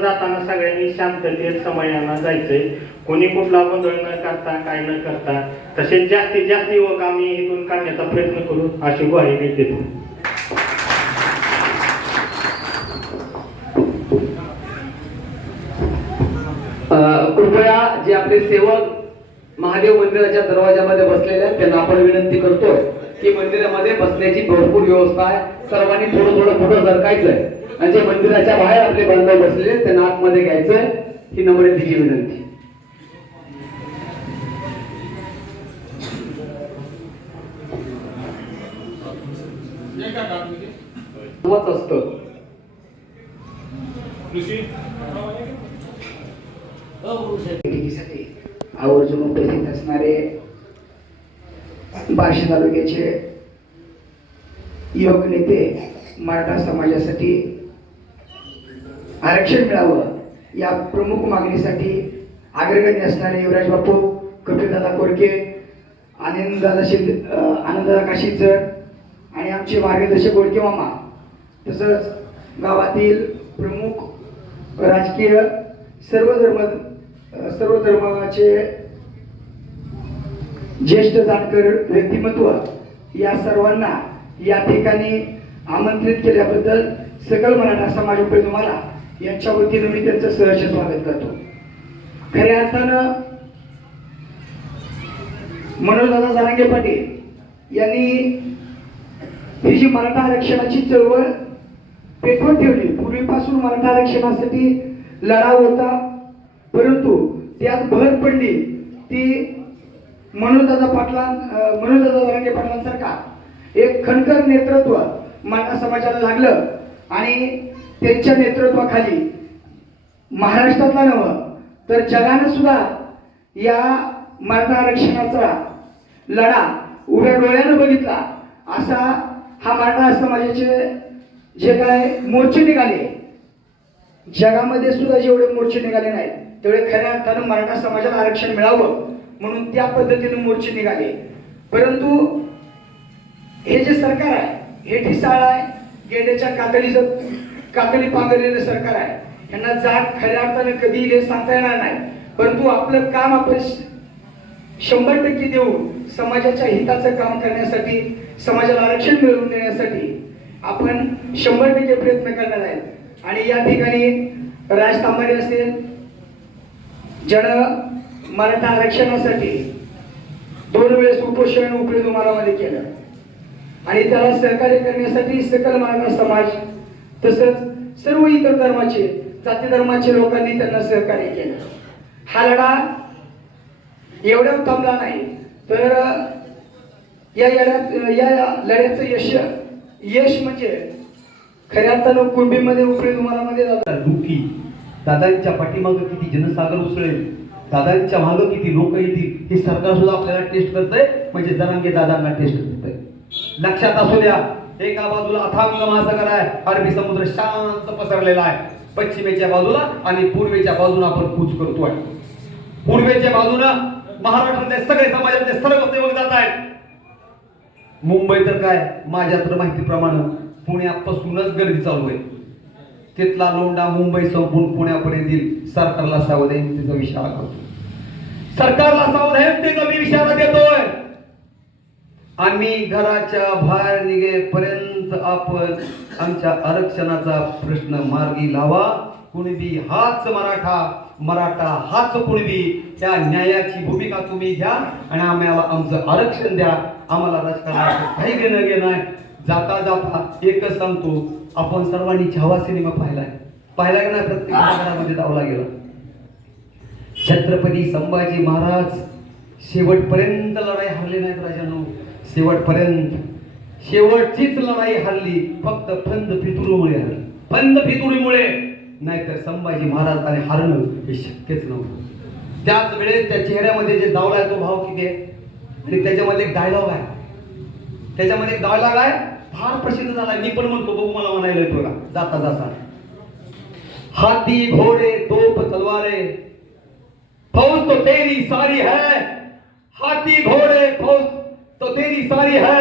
जाताना सगळ्यांनी शांततेत समयाला जायचंय. कोणी कुठला गोंधळ न करता काय न करता तसेच जास्तीत जास्त युवक आम्ही इथून काढण्याचा प्रयत्न करू अशी ग्वाही मी देतो कृपया जे आपले सेवक महादेव मंदिराच्या दरवाजामध्ये बसलेले आहेत त्यांना आपण विनंती करतो की मंदिरामध्ये बसण्याची भरपूर व्यवस्था आहे. सर्वांनी थोडं थोडं पुढं सरकायचंय. आणि जे मंदिराच्या बाहेर आपले बांधव बसलेले आहेत, त्यांना आतमध्ये घ्यायचंय. ही नम्रतेची विनंती. असतं. आवर्जून उपस्थित असणारे बार्शी तालुक्याचे युवक नेते मराठा समाजासाठी आरक्षण मिळावं या प्रमुख मागणीसाठी अग्रगण्य असणारे युवराज बापू कपिलदादा कोडके आनंददादा शिंदे अं, आनंददादा काशीचर आणि आमचे मार्गदर्शक कोडके मामा तसंच गावातील प्रमुख राजकीय सर्व धर्म सर्व धर्माचे ज्येष्ठ जाणकर व्यक्तिमत्व या सर्वांना या ठिकाणी आमंत्रित केल्याबद्दल सकल मराठा समाज तुम्हाला यांच्या वतीनं मी त्यांचं सहर्ष स्वागत करतो. खऱ्या अर्थानं मनोजदादा जरांगे पाटील यांनी ही जी मराठा आरक्षणाची चळवळ पेटवून ठेवली पूर्वीपासून मराठा आरक्षणासाठी लढा होता परंतु त्यात भर पडली ती मनोजदादा पाटलां मनोजदादा जरांगे पाटलांसारखा एक खणकर नेतृत्व मराठा समाजाला लागलं आणि त्यांच्या नेतृत्वाखाली. महाराष्ट्रातला नव्ह तर जगानं सुद्धा या मराठा आरक्षणाचा लढा उभ्या डोळ्यानं बघितला. असा हा मराठा समाजाचे जे काय मोर्चे निघाले जगामध्ये सुद्धा जेवढे मोर्चे निघाले नाहीत तेवढे खऱ्या अर्थानं मराठा समाजाला आरक्षण मिळावं म्हणून त्या पद्धतीने मोर्चे निघाले. परंतु हे जे सरकार आहे हे ढिसाळ आहे गेंड्याच्या कातडीचं कातडी पांघरलेलं सरकार आहे. यांना जात खऱ्या अर्थानं कधी हे सांगता येणार नाही. परंतु आपलं काम आपण शंभर टक्के देऊन समाजाच्या हिताचं काम करण्यासाठी समाजाला आरक्षण मिळवून देण्यासाठी आपण शंभर टक्के प्रयत्न करणार आहेत. आणि या ठिकाणी राज तांबारे असेल जन मराठा आरक्षणासाठी दोन वेळेस उपोषण उपयोग मारामध्ये केलं. आणि त्याला सहकार्य करण्यासाठी सकल मराठा समाज तसंच सर्व इतर धर्माचे जाती धर्माचे लोकांनी त्यांना सहकार्य केलं. हा लढा एवढा थांबला नाही तर या लढ्यात या लढ्याचं यश यश म्हणजे खऱ्या अर्थानं कुंभीमध्ये उपयोग उमारामध्ये जातात दुःखी दादांच्या पाठीमागं किती जनसागर उसळेल दादांच्या मागं किती लोक येतील हे सरकार सुद्धा आपल्याला टेस्ट करतंय म्हणजे जरांगे दादांना टेस्ट करतंय. लक्षात असू द्या एका बाजूला अथांग महासागर आहे. अरबी समुद्र शांत पसरलेला आहे. पश्चिमेच्या बाजूला आणि पूर्वेच्या बाजूला आपण कूच करतोय. पूर्वेच्या बाजूनं महाराष्ट्रातले सगळे समाजातले सर्व सेवक जात आहेत. मुंबई तर काय? माझ्या तर माहितीप्रमाणे पुण्यापासूनच गर्दी चालू आहे. तिथला लोंडा मुंबई संपून पुण्यापर्यंत येईल सरकारला सावधानतेचा इशारा करतो. सरकारला सावधानतेचा मी इशारा देतोय. आम्ही घराच्या बाहेर निघेपर्यंत आपण आमच्या आरक्षणाचा प्रश्न मार्गी लावा. कुणबी हाच मराठा मराठा हाच कुणबी त्या न्यायाची भूमिका तुम्ही घ्या आणि आम्हाला आमचं आरक्षण द्या. आम्हाला राजकारणाचं काही घेणं घेणं आहे. जाता जाता एकच सांगतो आपण सर्वांनी छावा सिनेमा पाहिलाय. पाहिला की नाही प्रत्येक घरामध्ये धावला गेला? छत्रपती संभाजी महाराज शेवटपर्यंत लढाई हरले नाहीत राजांनो. शेवटपर्यंत शेवटचीच लढाई हल्ली फक्त फंद फितुरीमुळे हरली. फंद फितुरीमुळे नाहीतर संभाजी महाराजांनी हरणं हे शक्यच नव्हतं. त्याच वेळेस त्या चेहऱ्यामध्ये जे दावला आहे तो भाव किती आहे. आणि त्याच्यामध्ये एक डायलॉग आहे. त्याच्यामध्ये एक डायलॉग आहे. फार प्रसिद्ध झाला. मी पण म्हणतो बघू मला म्हणायला येतो का? जाता जाता. हाती घोड़े तोप तलवारे. फौज तो तेरी सारी है. हाथी घोड़े फौज तो तेरी सारी है।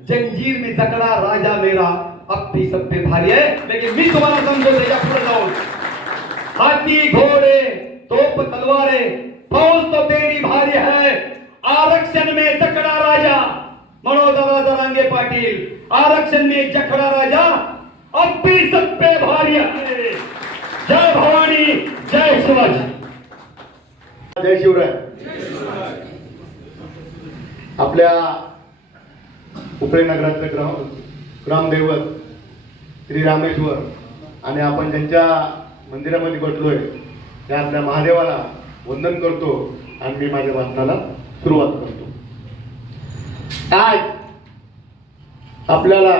जंजीर में जकड़ा, राजा मेरा। अब भी सब पे भारी है, लेकिन मी समजवतो त्याच्या पुढे जाऊन हाथी, घोड़े, तोप, तलवारें, फौज तो तेरी भारी है। आरक्षण में जकड़ा राजा। मनोदरा जरांगे पाटील, आरक्षण में जकड़ा राजा। अब भी सब पे भारी है। जय भवानी, जय शिवाजी। जय शिवराय। आपल्या उपळे नगरातले ग्राम ग्रामदैवत श्री रामेश्वर आणि आपण ज्यांच्या मंदिरामध्ये बसलोय त्या आपल्या महादेवाला वंदन करतो आणि मी माझ्या वाचनाला सुरुवात करतो. आज आपल्याला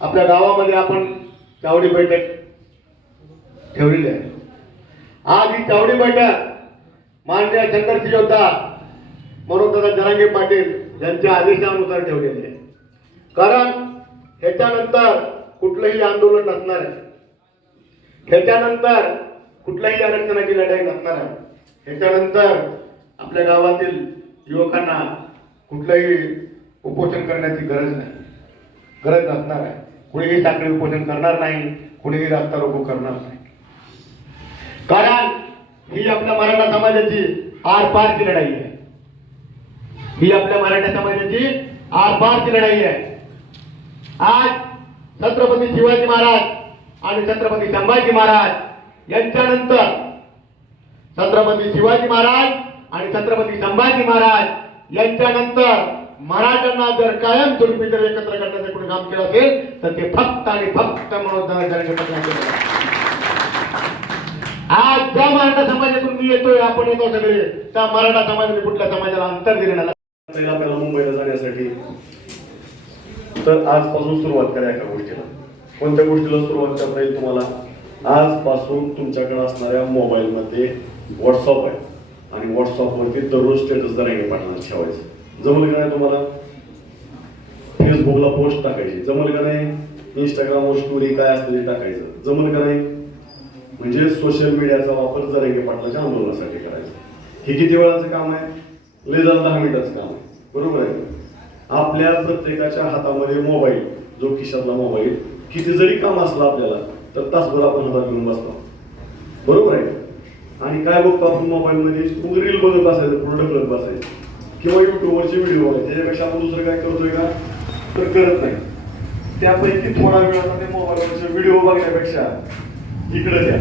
आपल्या गावामध्ये आपण चावडी बैठक ठेवलेली आहे. आज ही चावडी बैठक माननीय शंकरची योद्धा म्हणून त्याला जरांगे पाटील यांच्या आदेशानुसार ठेवलेले आहे कारण ह्याच्यानंतर कुठलंही आंदोलन नसणार आहे. ह्याच्यानंतर कुठल्याही आरक्षणाची लढाई नसणार आहे. ह्याच्यानंतर आपल्या गावातील युवकांना कुठलंही उपोषण करण्याची गरज नाही. गरज नसणार आहे. कुणीही साखळी उपोषण करणार नाही कुणीही रास्ता रोको करणार नाही. कारण ही आपल्या मराठा समाजाची आरपारची लढाई आहे. ही आपल्या मराठा समाजाची आरपारची लढाई आहे. आज छत्रपती शिवाजी महाराज आणि छत्रपती संभाजी महाराज यांच्यानंतर छत्रपती शिवाजी महाराज आणि छत्रपती संभाजी महाराज यांच्यानंतर मराठ्यांना जर कायम स्वरूपी जर एकत्र करण्याचं कोणी काम केलं असेल तर ते फक्त आणि फक्त म्हणून आज ज्या मराठा समाजातून मी येतोय आपण येतो सगळे त्या मराठा समाजाने कुठल्या समाजाला अंतर दिले आपल्याला मुंबईला जाण्यासाठी. तर आजपासून सुरुवात करा एका गोष्टीला. कोणत्या गोष्टीला सुरुवात करता येईल तुम्हाला? आजपासून तुमच्याकडे असणाऱ्या मोबाईलमध्ये व्हॉट्सअप आहे. आणि व्हॉट्सअपवरती दररोज स्टेटस जरांगे पाठवणार ठेवायचं जमलं का नाही तुम्हाला? फेसबुकला पोस्ट टाकायची. जमल का नाही? इंस्टाग्रामवर स्टोरी काय असते ते टाकायचं. जमल का नाही? म्हणजे सोशल मीडियाचा वापर जरांगे पाटलाच्या आंदोलनासाठी करायचा. हे किती वेळाचं काम आहे? लय दहा मिनिटाचं काम. बरोबर आहे? आपल्या प्रत्येकाच्या हातामध्ये मोबाईल जो खिशातला मोबाईल किती जरी काम असलं आपल्याला तर तासभर आपण हातात घेऊन बसतो. बरोबर आहे? आणि काय बघतो आपण मोबाईलमध्ये रील बघत बसायचं पूर्ण ढकलत बसायचं. किंवा युट्यूबवरचे व्हिडिओ बघायचे त्याच्यापेक्षा आपण दुसरं काय करतोय का? तर करत नाही. त्यापैकी थोडा वेळ आता ते मोबाईलवरचे व्हिडिओ बघण्यापेक्षा इकडे द्या.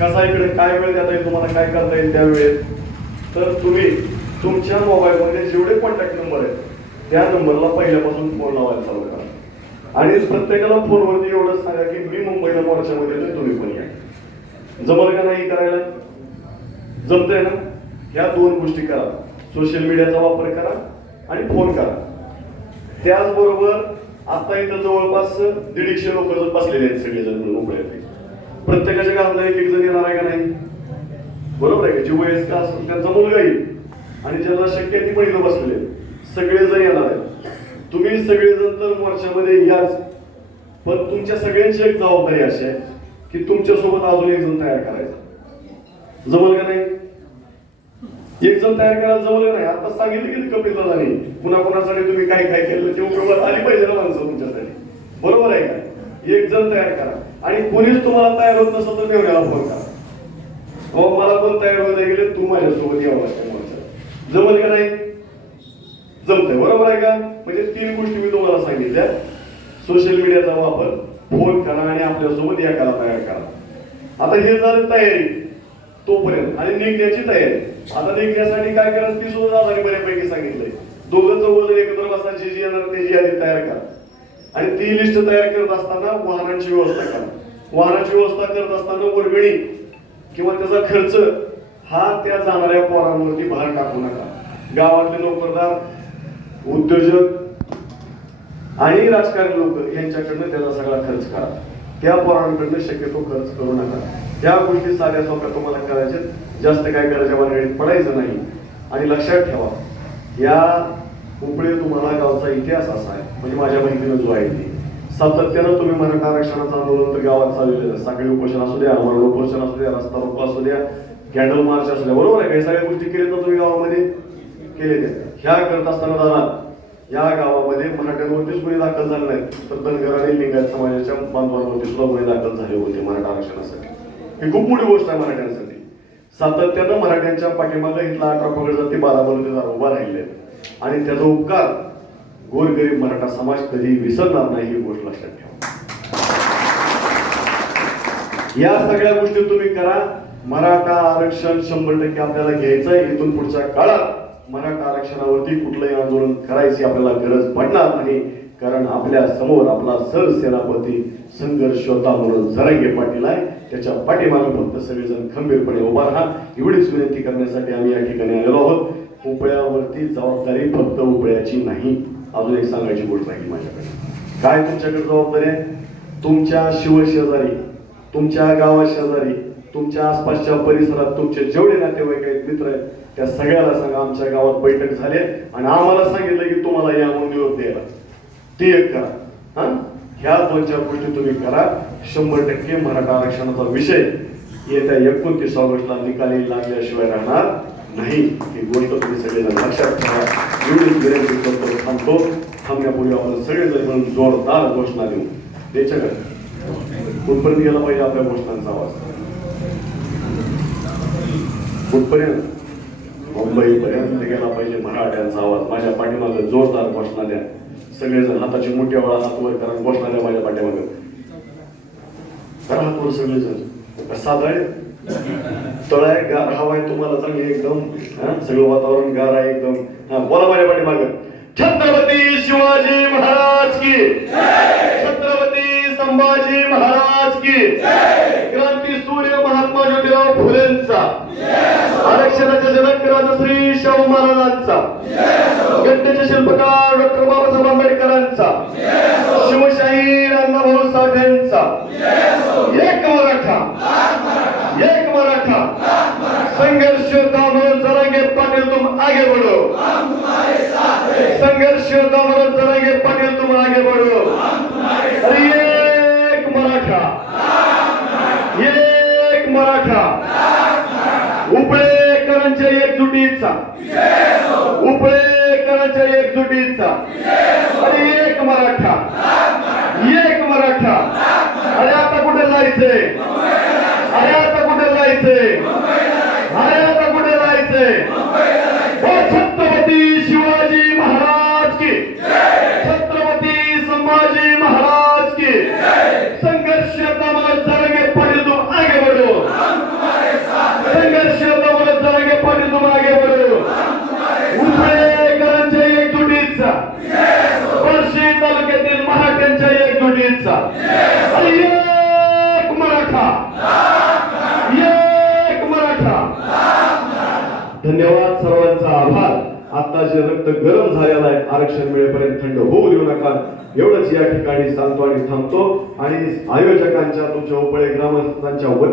कसा इकडे काय वेळ देता येईल तुम्हाला काय करता येईल त्या वेळेत तर तुम्ही तुमच्या मोबाईलमध्ये जेवढे कॉन्टॅक्ट नंबर आहेत त्या नंबरला पहिल्यापासून फोन लावायला चालू करा. आणि प्रत्येकाला फोनवरती एवढंच सांगा की मी मुंबईला मोर्चामध्ये तुम्ही पण या. जमल का नाही करायला? जमतंय ना? ह्या दोन गोष्टी करा. सोशल मीडियाचा वापर करा आणि फोन करा. त्याचबरोबर आता इथं जवळपास दीडशे लोक बसलेले आहेत सगळेजण मोकळे प्रत्येकाच्या घरातला एक एक जण येणार आहे का नाही? बरोबर आहे का? जे वयस्कर असतील त्यांचा मुलगा येईल आणि ज्यांना शक्य ती पण इथं बसलेले सगळेजण येणार आहेत. तुम्ही सगळेजण तर मोर्चामध्ये याच. पण तुमच्या सगळ्यांची एक जबाबदारी अशी आहे की तुमच्यासोबत अजून एक जण तयार करायचा. जमल का नाही? एक जण तयार करायला जमलं नाही? आता सांगितलं की कपिल दादानी पुन्हा कोणासाठी तुम्ही काय काय केलं ते उपयोगात आली पाहिजे ना माणसं तुमच्यासाठी. बरोबर आहे का? एक जण तयार करा. आणि कोणीच तुम्हाला तयार होत नसेल तर मेवण्याला फोन करा. मला पण तयार होत गेले तू माझ्यासोबत यावं लागतं जमल का नाही? जमतंय. बरोबर आहे का? म्हणजे तीन गोष्टी मी तुम्हाला सांगितल्या. सोशल मीडियाचा वापर फोन करा आणि आपल्यासोबत या करा तयार करा. आता हे झालं तयारी. तोपर्यंत. आणि निघण्याची तयारी. आता निघण्यासाठी काय करा ती सुद्धा दादाने बऱ्यापैकी सांगितलंय. दोघं चौघ जर एकत्र बसता जी जी येणार त्याची यादी तयार करा. आणि ती लिस्ट तयार करत असताना वाहनांची व्यवस्था करा. वाहनाची व्यवस्था करत असताना वर्गणी किंवा त्याचा खर्च हा त्या जाणाऱ्या पोरांवरती भार टाकू नका. गावातले नोकरदार उद्योजक आणि राजकारणी लोक यांच्याकडनं त्याचा सगळा खर्च करा. त्या पोरांकडनं शक्यतो खर्च करू नका. त्या गोष्टी साध्या सोप्या तुम्हाला करायच्या जास्त काय करायच्या भानगडीत पडायचं नाही. आणि लक्षात ठेवा या उपळे तुम्हाला गावचा इतिहास असा आहे. म्हणजे माझ्या माहितीनं जो आहे ते. सातत्यानं तुम्ही मराठा आरक्षणाचं आंदोलन तर गावात चाललेलं आहे. साखळी उपोषण असू द्या मरण उपोषण असू द्या रस्ता रोको असू द्या कॅन्डल मार्च असल्या बरोबर आहे काही सगळ्या गोष्टी केल्या तर तुम्ही गावामध्ये केलेल्या ह्या करत असताना दादा या गावामध्ये मराठ्यांवरतीच गुन्हे दाखल झाले नाहीत. तर धनगर आणि लिंगायत समाजाच्या बांधवांवरती सुद्धा गुन्हे दाखल झाले होते मराठा आरक्षणासाठी. ही खूप मोठी गोष्ट आहे मराठ्यांसाठी. सातत्यानं मराठ्यांच्या पाठीमागं इथला अठरा पगड जाती बारा बलुतेदार उभा राहिले आणि त्याचा उपकार गोरगरीब मराठा समाज कधी विसरणार नाही ही गोष्ट लक्षात ठेवा. या सगळ्या गोष्टी तुम्ही करा. मराठा आरक्षण शंभर टक्के आपल्याला घ्यायचं आहे इथून पुढच्या काळात मराठा आरक्षणावरती कुठलंही आंदोलन करायची आपल्याला गरज पडणार नाही. कारण आपल्यासमोर आपला सरसेनापती संघर्ष होता म्हणून जरांगे पाटील आहे. त्याच्या पाठीमागे फक्त सगळेजण खंबीरपणे उभा राहा. एवढीच विनंती करण्यासाठी आम्ही या ठिकाणी आलेलो आहोत. उपळ्यावरती जबाबदारी फक्त उपळ्याची नाही. अजून एक सांगायची गोष्ट राहिली माझ्याकडे. काय तुमच्याकडे जबाबदारी आहे? तुमच्या शिवशेजारी तुमच्या गावा शेजारी तुमच्या आसपासच्या परिसरात तुमचे जेवढे नातेवाईक आहेत मित्र आहेत त्या सगळ्याला सांगा आमच्या गावात बैठक झाली आणि आम्हाला सांगितलं की तुम्हाला या म्हणून निरोप द्यायला. ती एक करा. हा? ह्या दोन चार गोष्टी तुम्ही करा. शंभर टक्के मराठा आरक्षणाचा विषय येत्या एकोणतीस ऑगस्टला निकाली लागल्याशिवाय राहणार नाही. ही गोष्ट तुम्ही सगळेजण लक्षात ठेवा. एवढी विनंती करतो थांबतो. थांबण्यापूर्वी आपण सगळेजण मिळून जोरदार घोषणा देऊ. त्याच्याकडे कुठपर्यंत गेला पाहिजे आपल्या घोषणांचा आवाज. कुठपर्यंत? मुंबईपर्यंत गेला पाहिजे मराठ्यांचा आवाज. माझ्या पाठीमागं जोरदार घोषणा द्या सगळेजण हाताची मोठी वेळा हात वर करा घोषणा द्या माझ्या पाठीमागं. करा हात वर सगळेजण. साधाळ तळ आहे गार हवाय तुम्हाला चांगली एकदम सगळं वातावरण गार आहे एकदम. हा बोला माझ्या पाठीमागं. छत्रपती शिवाजी महाराज की. छत्रपती संभाजी महाराज की. आरक्षणाचे जनक राजश्री शाहू महाराजांचा. गणतेचे शिल्पकार डॉक्टर बाबासाहेब आंबेडकरांचा. शिवशाही अण्णाभाऊ साठेंचा. एक मराठा. एक मराठा. संघर्ष दामोदर जरांगे पाटील तुम आगे बढ़ो. संघर्ष दामोदर जरांगे पाटील तुम आगे बढ़ो. अरे एक मराठा. एक मराठा उपळेकरांच्या एकजुटीचा. उपळेकरांच्या एकजुटीचा. अरे एक मराठा. एक मराठा. अरे आता कुठे जायचंय? अरे आता कुठे जायचंय अरे आता कुठे जायचंय हो छत्रपती शिवाजी महाराज की छत्रपती संभाजी महाराज की संघर्ष दामोदर जरांगे पाटील तुम आगे बढ़ो संघर्ष दामोदर जरांगे पाटील तुम आगे बढ़ो उपळेकरांच्या एकजुटीचा पळशी तालुक्यातील मराठ्यांच्या एकजुटीचा आणि एक मराठा एक मराठा धन्यवाद सर्वांचा आभार गरम झालेला आहे आरक्षण मिळेपर्यंत थंड होऊ देऊ नका. एवढंच या ठिकाणी सांगतो आणि थांबतो. आणि आयोजकांच्या तुमच्या उपळे ग्रामस्थांच्या